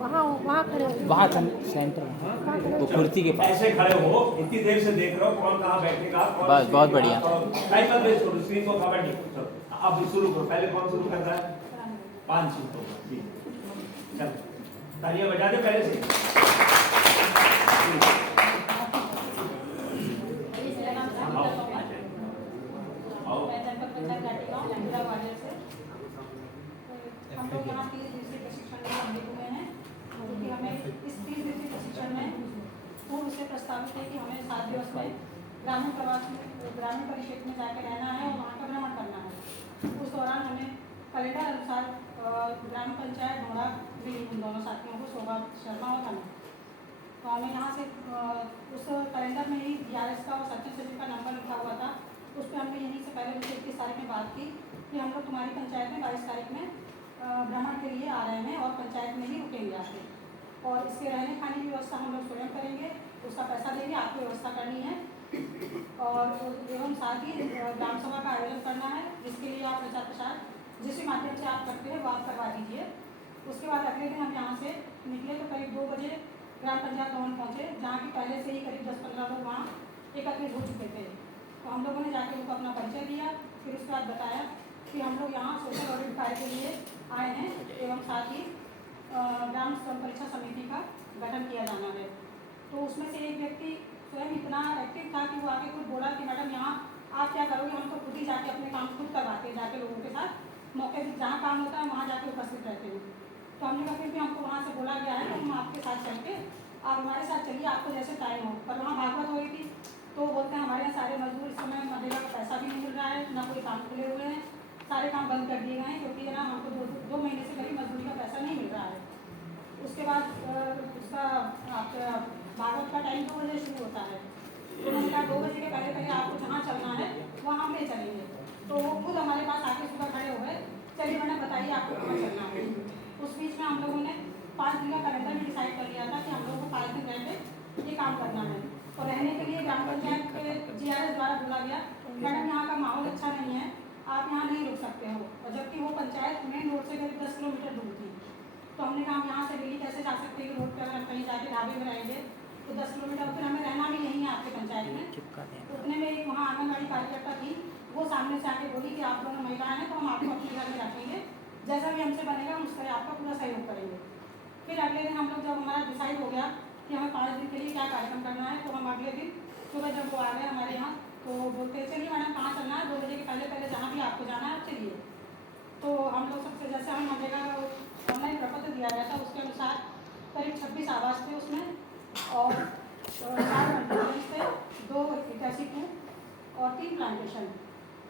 वहाँ खड़े हो, वहाँ सेंटर में वो कुर्सी के पास ऐसे खड़े हो, इतनी देर से देख रहे हो कौन कहाँ बैठेगा, बस बहुत बढ़िया। टाइम मत वेस्ट करो, स्क्रीन को कवर नहीं करो। चलो अब शुरू करो। पहले कौन शुरू करता है? 5 चीज चलो तालियां बजा दे पहले से। हम लोग यहाँ 30 दिवसीय प्रशिक्षण में शामिल हुए हैं, क्योंकि हमें इस 30 दिवसीय प्रशिक्षण में पूर्व से प्रस्तावित है कि हमें 7 दिवस में ग्रामीण प्रवास में ग्रामीण परिक्षेत्र में जाकर रहना है और वहाँ का भ्रमण करना है। उस दौरान हमें कैलेंडर अनुसार ग्राम पंचायत ढोड़ा भी उन दोनों साथियों को शोभा शर्मा और हमें, तो हमें यहाँ से उस कैलेंडर में ही DRS का और सचिव सचिव का नंबर लिखा हुआ था। उस पर हमने यहीं से पहले 21 तारीख में बात की कि हम लोग तुम्हारी पंचायत में 22 तारीख में भ्रमण के लिए आ रहे हैं और पंचायत में ही रुकेंगे आके, और इसके रहने खाने की व्यवस्था हम लोग स्वयं करेंगे, उसका पैसा देंगे, आपको व्यवस्था करनी है। और एवं साथ ही ग्राम सभा का आयोजन करना है, जिसके लिए आप प्रचार प्रसार जिस भी माध्यम से आप करते हैं वो आप करवा दीजिए। उसके बाद अगले दिन हम यहाँ से निकले तो करीब 2 बजे ग्राम पंचायत भवन पहुँचे, जहाँ की पहले से ही करीब 10-15 लोग वहाँ एकत्रित हो चुके थे। तो हम लोगों ने जाके उनको अपना परिचय दिया, फिर उसके बाद बताया कि हम लोग यहाँ सोशल ऑडिट कार्य के लिए आए हैं एवं साथ ही ग्राम परीक्षा समिति का गठन किया जाना है। तो उसमें से एक व्यक्ति स्वयं इतना एक्टिव था कि वो आके खुद बोला कि मैडम यहाँ आप क्या करोगे, हम तो खुद ही जाके अपने काम खुद करवाते हैं, जाके लोगों के साथ मौके पर जहाँ काम होता है वहाँ जाके उपस्थित रहते हैं। तो हमने कहा फिर भी हमको वहाँ से बोला गया है तो हम आपके साथ चल के आप हमारे साथ चलिए, आपको जैसे टाइम हो। पर वहाँ भागवत हो गई थी, तो बोलते हैं हमारे यहाँ सारे मजदूर इस समय मनरेगा का पैसा भी नहीं मिल रहा है, ना कोई काम खुले हुए हैं, सारे काम बंद कर दिए गए हैं, क्योंकि है ना हमको 2 महीने से करीब मजदूरी का पैसा नहीं मिल रहा है। उसके बाद उसका आपका भागवत का टाइम 2 बजे शुरू होता है, तो उन्होंने कहा 2 बजे के पहले पहले आपको जहाँ चलना है वहाँ हम ले चलेंगे। तो वो खुद हमारे पास आके सुबह खड़े हो गए, चलिए मैडम बताइए आपको कहाँ चलना है। उस बीच में हम लोगों ने 5 दिन का कैलेंडर भी डिसाइड कर लिया था कि हम लोगों को 5 दिन रह के ये काम करना है। और रहने के लिए ग्राम पंचायत के GRS द्वारा बोला गया मैडम यहाँ का माहौल अच्छा नहीं है, आप यहाँ नहीं रुक सकते हो, और जबकि वो पंचायत मेन रोड से करीब 10 किलोमीटर दूर थी। तो हमने कहा हम यहाँ से डेली कैसे जा सकते हैं, रोड पर अगर कहीं जाके ढाबे में रहेंगे तो 10 किलोमीटर, फिर हमें रहना भी यहीं है आपके पंचायत में। तो उतने में एक वहाँ आंगनबाड़ी कार्यकर्ता थी, वो सामने से आके बोली कि आप दोनों महिलाएं हैं तो हम आपको अपने घर में रखेंगे, जैसा भी हमसे बनेगा हम उस तरह आपका पूरा सहयोग करेंगे। फिर अगले दिन हम लोग जब हमारा डिसाइड हो गया कि हमें 5 दिन के लिए क्या कार्यक्रम करना है, तो हम अगले दिन सुबह जब वो आ गए हमारे यहाँ तो बोलते चलिए मैडम कहाँ चलना है, 2 बजे के पहले पहले जहाँ भी आपको जाना है चलिए। तो हम लोग सबसे जैसे हम मनरेगा का ऑनलाइन प्रपत्र दिया गया था उसके अनुसार करीब 26 आवास थे उसमें, और 4 कंटेनर्स थे, 2 इक्यासी कूप और 3 प्लांटेशन।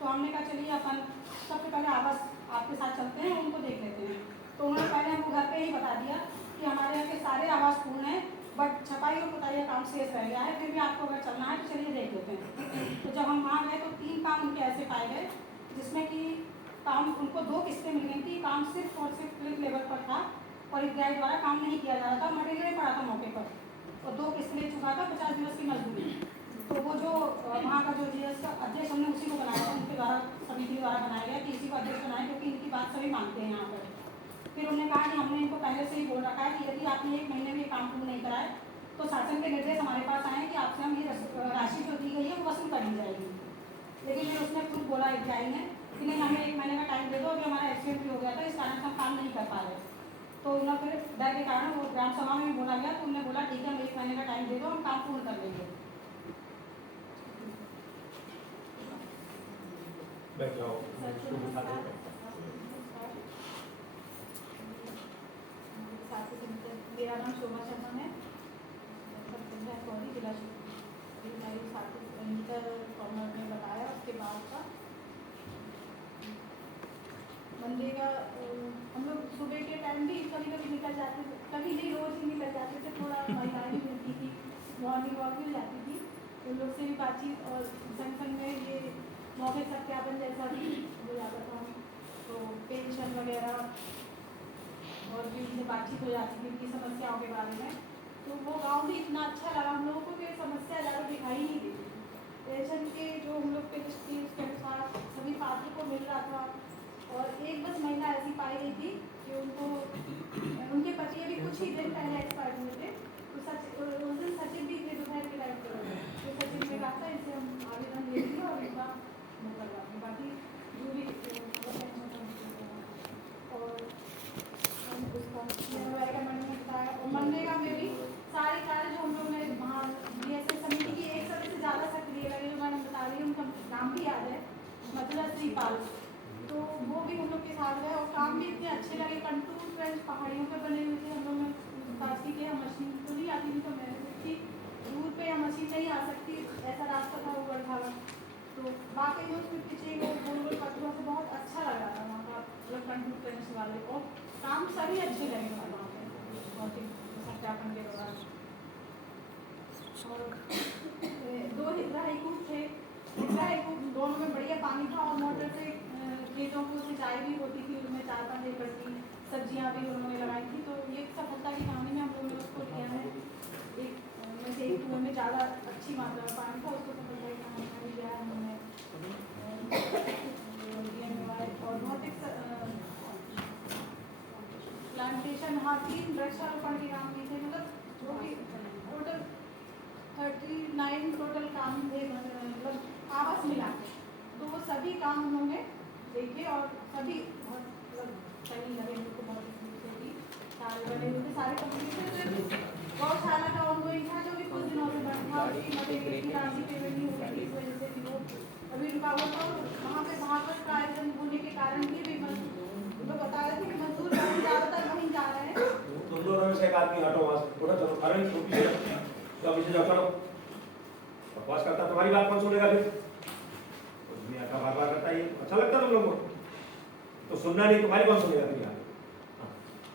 तो हमने कहा चलिए अपन सबसे पहले आवास आपके साथ चलते हैं, उनको देख लेते हैं। तो उन्होंने पहले हमको घर पे ही बता दिया कि हमारे यहाँ के सारे आवास पूर्ण हैं, बट छपाई और पुताई का काम शेष रह गया है, फिर भी आपको अगर चलना है तो चलिए देख लेते हैं। तो जब हम वहाँ गए तो 3 काम उनके ऐसे पाए गए जिसमें कि काम उनको 2 किस्तें मिल गई थी, काम सिर्फ और सिर्फ क्लिक लेवल पर था और एक गाइड द्वारा काम नहीं किया जा रहा था, मटेरियल पड़ा था मौके पर, और 2 किस्त ले चुका था 50 दिवस की मजदूरी। तो वो जो वहाँ का जो GS का अध्यक्ष हमने उसी को बनाया था, उनके द्वारा समिति द्वारा बनाया गया कि इसी को अध्यक्ष बनाए, क्योंकि इनकी बात सभी मानते हैं यहाँ पर। फिर उन्होंने कहा कि हमने इनको पहले से ही बोल रखा है कि यदि आपने 1 महीने में काम पूर्ण नहीं कराए तो शासन के निर्देश हमारे पास आए कि आपसे हम ये राशि जो दी गई है वो वसूल कर ली जाएगी। लेकिन फिर उसने खुद बोला इकाई ने कि नहीं हमें 1 महीने का टाइम दे दो, अभी हमारा एक्सीडेंट भी हो गया था, इस कारण से हम काम नहीं कर पा रहे। तो उन्होंने फिर डर के कारण वो ग्राम सभा में भी बोला गया, तो उन्होंने बोला ठीक है हम 1 महीने का टाइम दे दो, हम काम पूर्ण कर लेंगे। बैठ जाओ। मेरा नाम शोभा शर्मा है, जिला इंटर कॉमर्स में बताया। उसके बाद का मनरेगा हम लोग सुबह के टाइम भी कभी कभी निकल जाते थे, कभी नहीं रोज ही निकल जाते थे, थोड़ा महिलाएं भी मिलती थी, मॉर्निंग वॉक भी हो जाती थी, उन लोग से भी बातचीत और संग संग में ये मौके सत्यापन जैसा भी हो जाता था, तो पेंशन वगैरह और भी उनसे बातचीत हो जाती थी उनकी समस्याओं के बारे में। तो वो गांव भी इतना अच्छा लगा हम लोगों को कि समस्या ज़्यादा दिखाई नहीं देती, पेंशन के जो हम लोग पे थी उसके अनुसार सभी पात्र को मिल रहा था। और एक बस महिला ऐसी पाई गई थी कि उनको उनके पति अभी कुछ ही दिन पहले एक्सपायर हुए थे, तो उस दिन सचिव भी थे दोपहर के टाइम पर, तो सचिव ने कहा था इसे हम आवेदन दे देंगे और इनका वो करवा देंगे, बाकी जो भी और उसका मनरेगा बताया, और मनरेगा में भी सारे कार्य जो हम लोग ने वहाँ BSS समिति की एक सौ से ज़्यादा सक्रिय लगे, जो मैडम बता रही है उनका नाम भी याद है, मतलब श्रीपाल, तो वो भी हम लोग के साथ गए और काम भी इतने अच्छे लगे। कंटूर फ्रेंच पहाड़ियों पर बने हुए थे, हम लोग ने ताकि के हम मशीन तो नहीं आती थी, तो मैंने थी दूर पे हम मशीन नहीं आ सकती, ऐसा रास्ता था ऊबड़ खाबड़, तो बाकी में उसमें पीछे वो गोल गोल पत्थरों से बहुत अच्छा लग रहा था वहाँ का, मतलब कंटूर फ्रेंच वाले, और काम सभी अच्छे लगे वहाँ पे भौतिक सत्यापन के दौरान। और दो हितग्राहीकूप थे, हितग्राहीकूप दोनों में बढ़िया पानी था और मोटर से खेतों को सिंचाई भी होती थी, उसमें 4-5 एकड़ की सब्जियां भी उन्होंने लगाई थी, तो ये सफलता की कहानी में हम लोगों ने उसको लिया है। एक में से एक कुएं में ज़्यादा अच्छी मात्रा में पानी था, उसको सफलता की कहानी में लिया है हमने। और भौतिक प्लांटेशन, हाँ 3 वृक्षारोपण के काम भी थे, मतलब जो भी टोटल 39 टोटल काम थे, मतलब आवास मिला के, तो वो सभी काम उन्होंने देखे और सभी बहुत सही लगे उनको, बहुत से भी सारे बने हुए थे, सारे कंप्लीट। गौशाला का ऑनगोइंग था जो भी कुछ दिनों से बंद था, उसकी मटेरियल की राशि पेमेंट नहीं हो रही थी, इस वजह से भी वो अभी रुका हुआ था। वहाँ पे भागवत का आयोजन होने के कारण भी लोग बता रहे थे कि मजदूर ज़्यादातर वहीं जा रहे हैं। तुम दोनों में से एक आदमी हटो वहाँ से, थोड़ा चलो, अरे पीछे जाओ, चलो, बकवास करता तुम्हारी बात कौन सुनेगा फिर? दुनिया का बार बार करता है, अच्छा लगता है तुम लोगों को? तो सुनना नहीं, तुम्हारी कौन सुनेगा फिर यहाँ?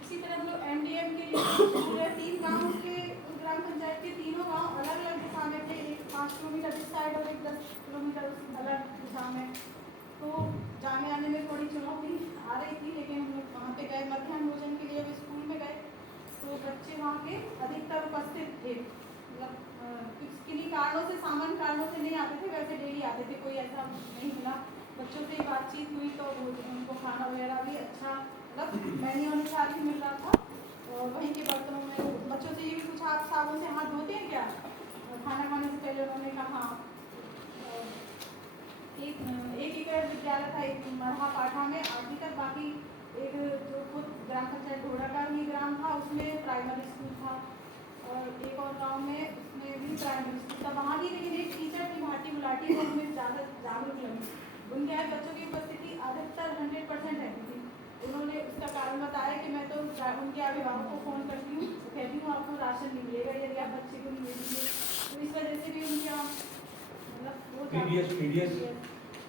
इसी तरह हम लोग MDM के लिए पूरे 3 गाँव के ग्राम पंचायत के तीनों गाँव अलग अलग दिशा में थे, एक 5 किलोमीटर इस साइड और एक 10 किलोमीटर अलग दिशा में, तो जाने आने में थोड़ी चुनौती आ रही थी, लेकिन हम लोग वहाँ पे गए मध्याह्न भोजन के लिए, अब स्कूल में गए तो बच्चे वहाँ के अधिकतर उपस्थित थे, मतलब किन्हीं कारणों से, सामान्य कारणों से नहीं आते थे, वैसे डेली आते थे, कोई ऐसा नहीं मिला। बच्चों से बातचीत हुई तो उनको खाना वगैरह भी अच्छा, मतलब मेन्यू अनुसार भी मिल रहा था, और वहीं के बर्तनों में बच्चों से ये भी पूछा आप साबुन से हाथ धोते हैं क्या, खाना खाने से पहले उन्होंने कहा हाँ। एक एकड़ विद्यालय था, एक मरहा पाठा में 8वीं तक, बाकी एक जो खुद ग्राम पंचायत घोड़ा का ही ग्राम था उसमें प्राइमरी स्कूल था, और एक और गांव में उसमें भी प्राइमरी स्कूल था, वहाँ भी लेकिन एक टीचर की भाटी बुलाटी तो हमें ज़्यादा जागरूक लगी, उनके यहाँ बच्चों की उपस्थिति अधिकतर 100% रहती थी। उन्होंने उसका कारण बताया कि मैं तो उनके अभिभावक को फ़ोन करती हूँ, कहती हूँ आपको राशन नहीं मिलेगा यदि आप बच्चे को नहीं भेजिए, तो इस वजह से भी उनके यहाँ मतलब वो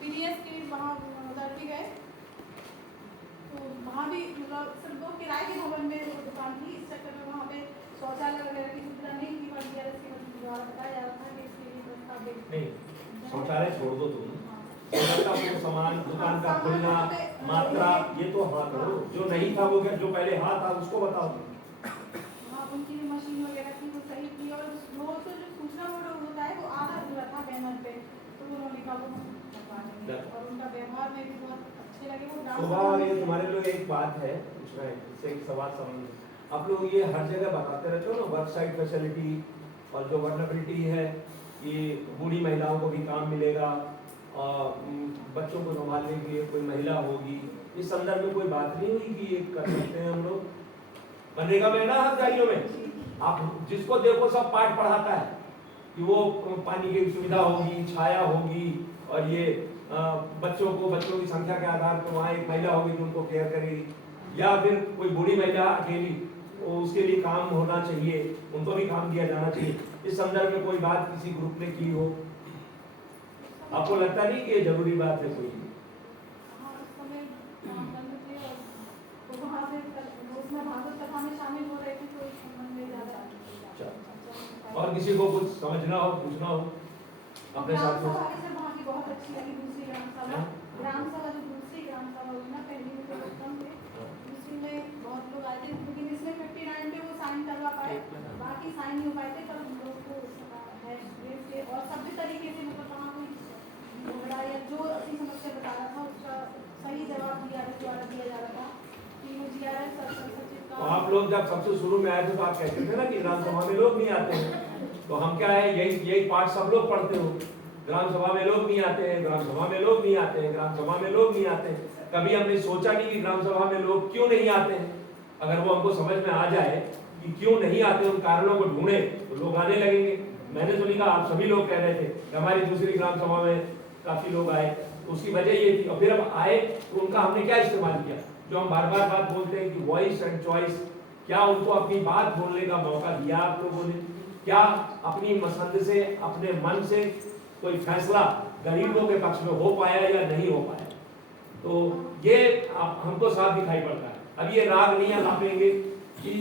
PDS के वहाँ उधर भी गए, तो वहाँ भी मतलब सिर्फ वो किराए के भवन में वो दुकान थी, इस चक्कर में वहाँ पे शौचालय वगैरह की सुविधा नहीं थी, पर DRS के द्वारा बताया जा रहा था कि इसके लिए प्रस्ताव नहीं, शौचालय छोड़ दो तुम, का सामान दुकान का खुलना, मात्रा, ये तो हाँ करो, जो नहीं था वो क्या, जो पहले हाँ था उसको बताओ। हाँ उनकी मशीन वगैरह थी वो सही थी, और वो तो जो सूचना बोर्ड होता है वो आधा अधूरा था बैनर पे, तो उन्होंने कहा वो करवा देंगे, और उनका व्यवहार में भी बहुत अच्छे लगे वो। सुबह ये तुम्हारे लोग एक बात है पूछना है, इससे एक सवाल संबंध, आप लोग ये हर जगह बताते रहते हो ना वर्क साइट फैसिलिटी, और जो वर्नेबिलिटी है कि बूढ़ी महिलाओं को भी काम मिलेगा, बच्चों को संभालने के लिए कोई महिला होगी, इस संदर्भ में कोई बात नहीं हुई कि ये कर सकते हैं हम लोग मनरेगा में ना, हकदारियों में आप जिसको देखो सब पाठ पढ़ाता है कि वो पानी की सुविधा होगी, छाया होगी, और ये बच्चों की संख्या के आधार पर वहाँ एक महिला होगी जो उनको केयर करेगी, या फिर कोई बूढ़ी महिला अकेली, उसके लिए काम होना चाहिए, उनको भी काम दिया जाना चाहिए। इस संदर्भ में कोई बात किसी ग्रुप ने की हो? आपको लगता नहीं कि ये जरूरी बात है कोई? हाँ उस समय बंद थे, और तो वहाँ से उसमें भागवत कथा में शामिल हो रहे थे, तो इस संबंध में ज़्यादा। और किसी को कुछ समझना हो, पूछना हो अपने साथ में? वहाँ की बहुत अच्छी लगी दूसरी ग्राम सभा जो दूसरी ग्राम सभा हुई ना, पहली में तो कम थे, दूसरी में बहुत लोग आए थे, लेकिन इसमें 59 पे वो साइन करवा पाए, बाकी साइन नहीं हो पाए थे, पर हम लोग को और सभ्य तरीके से मतलब वहाँ कोई झगड़ा या जो अपनी समस्या बता रहा था उसका सही जवाब DRS द्वारा दिया जा रहा था, तीनों तो आप लोग जब सबसे शुरू में आए थे तो आप कहते थे ना कि ग्राम सभा में लोग नहीं आते हैं, तो हम क्या है यही पाठ सब लोग पढ़ते हो, ग्राम सभा में लोग नहीं आते हैं, ग्राम सभा में लोग नहीं आते हैं, ग्राम सभा में लोग नहीं आते हैं। कभी हमने सोचा नहीं कि ग्राम सभा में लोग क्यों नहीं आते हैं। अगर वो हमको समझ में आ जाए कि क्यों नहीं आते, उन कारणों को ढूंढे तो लोग आने लगेंगे। मैंने तो लिखा, आप सभी लोग कह रहे थे कि हमारी दूसरी ग्राम सभा में काफी लोग आए, तो उसकी वजह ये थी। और फिर अब आए तो उनका हमने क्या इस्तेमाल किया, जो हम बार बार बात बोलते हैं कि वॉइस एंड चॉइस, क्या उनको अपनी बात बोलने का मौका दिया आप लोगों ने? क्या अपनी पसंद से, अपने मन से कोई फैसला गरीबों के पक्ष में हो पाया या नहीं हो पाया? तो ये हमको साफ दिखाई पड़ता है। अब ये राग नहीं लापेंगे कि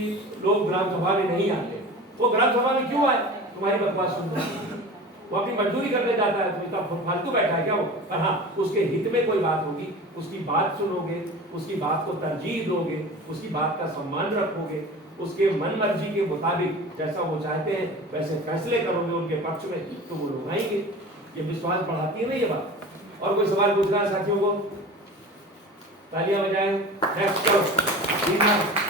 लोग ग्राम सभा में नहीं आते, वो ग्राम सभा में क्यों आए? तुम्हारी बकवास सुनते हैं, वो अपनी मजदूरी करने जाता है, तो इसका फालतू बैठा है क्या वो? पर हाँ, उसके हित में कोई बात होगी, उसकी बात सुनोगे, उसकी बात को तरजीह दोगे, उसकी बात का सम्मान रखोगे, उसके मन मर्जी के मुताबिक जैसा वो चाहते हैं वैसे फैसले करोगे उनके पक्ष में, तो वो लोग आएंगे। ये विश्वास बढ़ाती है ना ये बात। और कोई सवाल पूछ रहा है साथियों को? तालियां बजाएं। नेक्स्ट करो।